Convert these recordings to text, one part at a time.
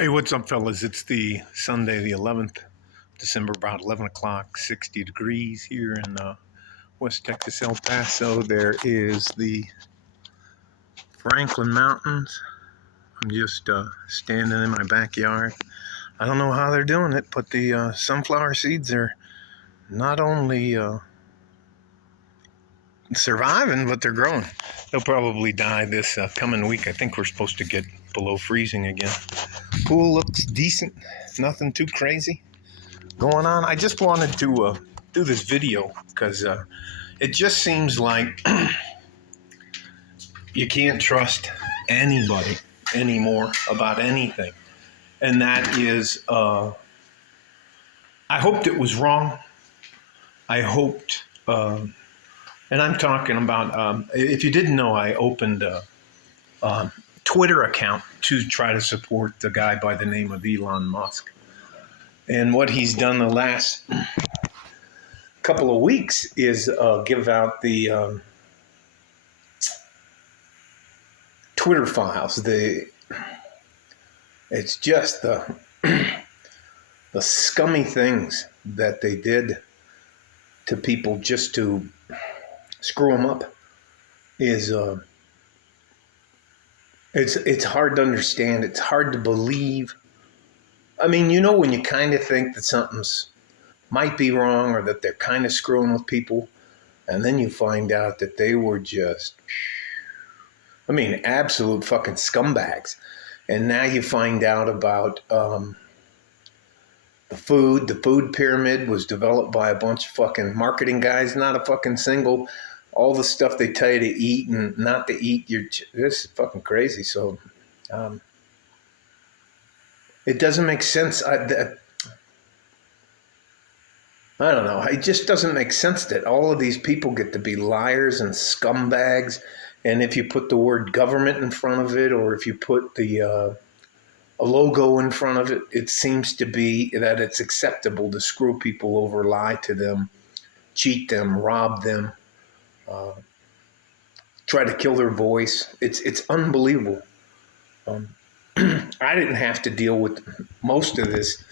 Hey, what's up, fellas? It's the Sunday, the 11th, December, about 11 o'clock, 60 degrees here in West Texas, El Paso. There is the Franklin Mountains. I'm just standing in my backyard. I don't know how they're doing it, but the sunflower seeds are not only surviving, but they're growing. They'll probably die this coming week. I think we're supposed to get below freezing again. Pool looks decent, nothing too crazy going on. I just wanted to do this video because it just seems like you can't trust anybody anymore about anything. And that is, I hoped it was wrong. I hoped, and I'm talking about, if you didn't know, I opened a Twitter account to try to support the guy by the name of Elon Musk. And what he's done the last couple of weeks is give out the Twitter files. It's just the scummy things that they did to people just to screw them up is it's hard to understand. It's hard to believe. I mean, when you kind of think that something's might be wrong or that they're kind of screwing with people, and then you find out that they were just, absolute fucking scumbags. And now you find out about the food pyramid was developed by a bunch of fucking marketing guys, not a fucking single. All the stuff they tell you to eat and not to eat, this is fucking crazy. So it doesn't make sense. I don't know. It just doesn't make sense that all of these people get to be liars and scumbags. And if you put the word government in front of it, or if you put a logo in front of it, it seems to be that it's acceptable to screw people over, lie to them, cheat them, rob them, try to kill their voice. It's unbelievable. I didn't have to deal with most of this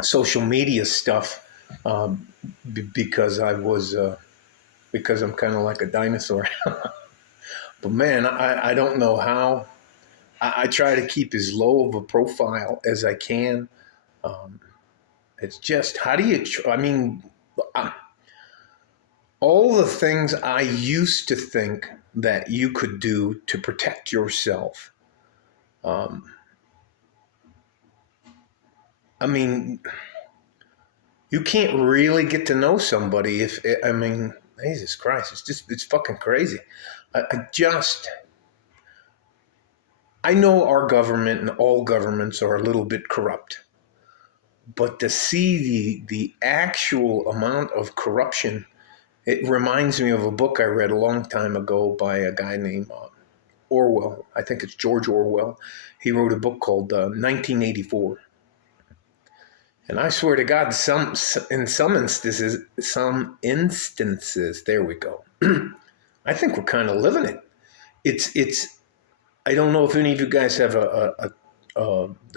social media stuff because because I'm kind of like a dinosaur. But man, I don't know how. I try to keep as low of a profile as I can. It's just, how do you, all the things I used to think that you could do to protect yourself. You can't really get to know somebody Jesus Christ, it's fucking crazy. I know our government and all governments are a little bit corrupt, but to see the actual amount of corruption, it reminds me of a book I read a long time ago by a guy named Orwell. I think it's George Orwell. He wrote a book called 1984. And I swear to God, in some instances, there we go. I think we're kind of living it. It's. I don't know if any of you guys have the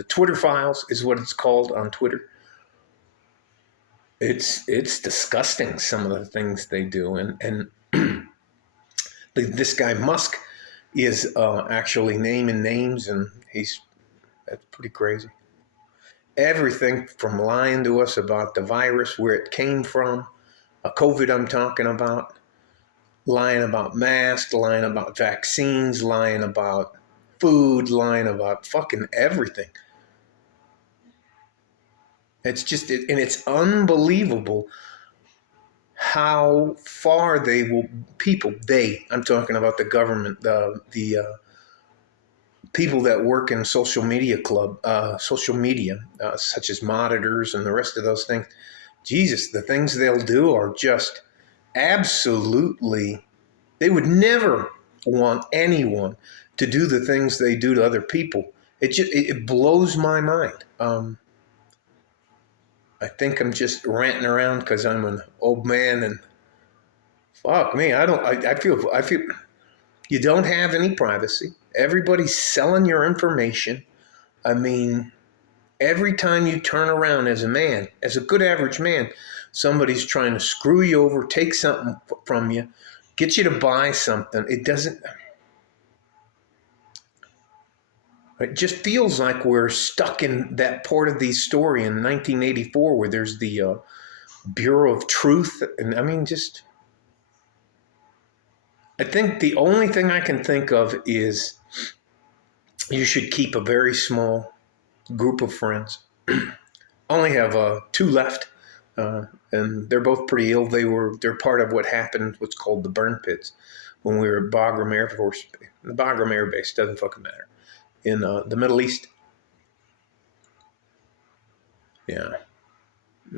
Twitter files, is what it's called on Twitter. It's disgusting, some of the things they do, and this guy Musk is actually naming names, and that's pretty crazy. Everything from lying to us about the virus, where it came from, COVID I'm talking about, lying about masks, lying about vaccines, lying about food, lying about fucking everything. It's just, and it's unbelievable how far I'm talking about the government, the people that work in social media, such as monitors and the rest of those things. Jesus, the things they'll do are just absolutely, they would never want anyone to do the things they do to other people. It blows my mind. I think I'm just ranting around because I'm an old man, and fuck me, I feel you don't have any privacy. Everybody's selling your information. I mean, every time you turn around as a man, as a good average man, somebody's trying to screw you over, take something from you, get you to buy something. It doesn't, it just feels like we're stuck in that part of the story in 1984 where there's the Bureau of Truth. And I mean, just, I think the only thing I can think of is you should keep a very small group of friends. Only have two left, and they're both pretty ill. They're part of what happened, what's called the burn pits, when we were at Bagram Air Force, the Bagram Air Base, doesn't fucking matter, in the Middle East. Yeah,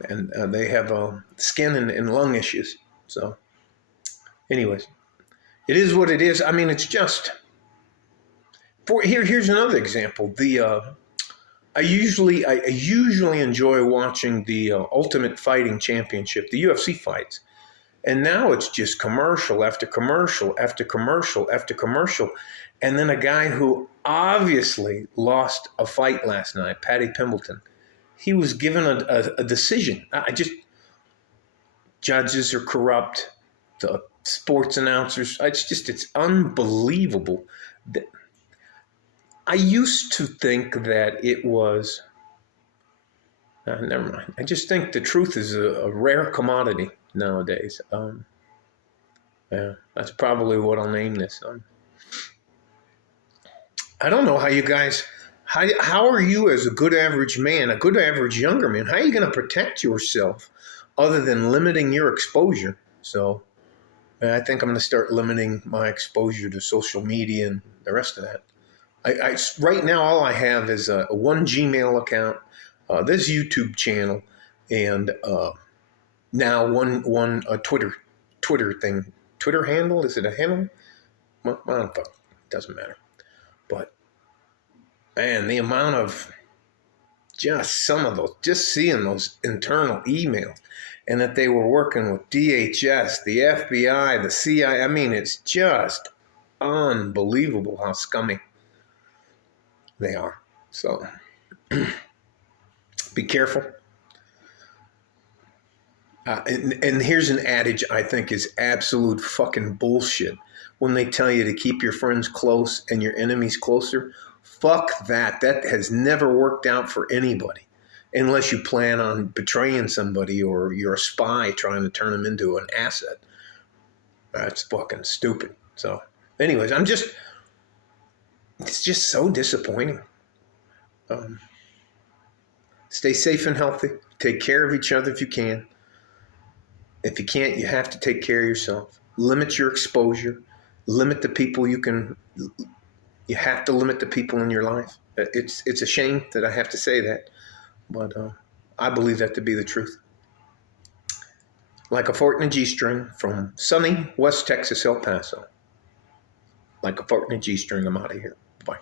and they have skin and lung issues. So, anyways, it is what it is. I mean, it's just for here. Here's another example. I usually enjoy watching the Ultimate Fighting Championship, the UFC fights. And now it's just commercial after commercial after commercial after commercial. And then a guy who obviously lost a fight last night, Paddy Pimbleton, he was given a decision. Judges are corrupt, the sports announcers, it's unbelievable. I used to think that it was, never mind. I just think the truth is a rare commodity nowadays. Yeah, that's probably what I'll name this. I don't know how you guys, how are you as a good average man, a good average younger man, how are you going to protect yourself other than limiting your exposure? So I think I'm going to start limiting my exposure to social media and the rest of that. Right now, all I have is a one Gmail account, this YouTube channel, and now one Twitter thing. Twitter handle? Is it a handle? Well, I don't know. It doesn't matter. But man, the amount of just seeing those internal emails, and that they were working with DHS, the FBI, the CIA. I mean, it's just unbelievable how scummy they are. So be careful. And here's an adage I think is absolute fucking bullshit. When they tell you to keep your friends close and your enemies closer, fuck that. That has never worked out for anybody. Unless you plan on betraying somebody or you're a spy trying to turn them into an asset. That's fucking stupid. So, anyways, it's just so disappointing. Stay safe and healthy. Take care of each other if you can. If you can't, you have to take care of yourself. Limit your exposure. Limit the people you can. You have to limit the people in your life. It's a shame that I have to say that, but I believe that to be the truth. Like a fort in a G-string from sunny West Texas, El Paso. Like a fort in a G-string, I'm out of here. Bye.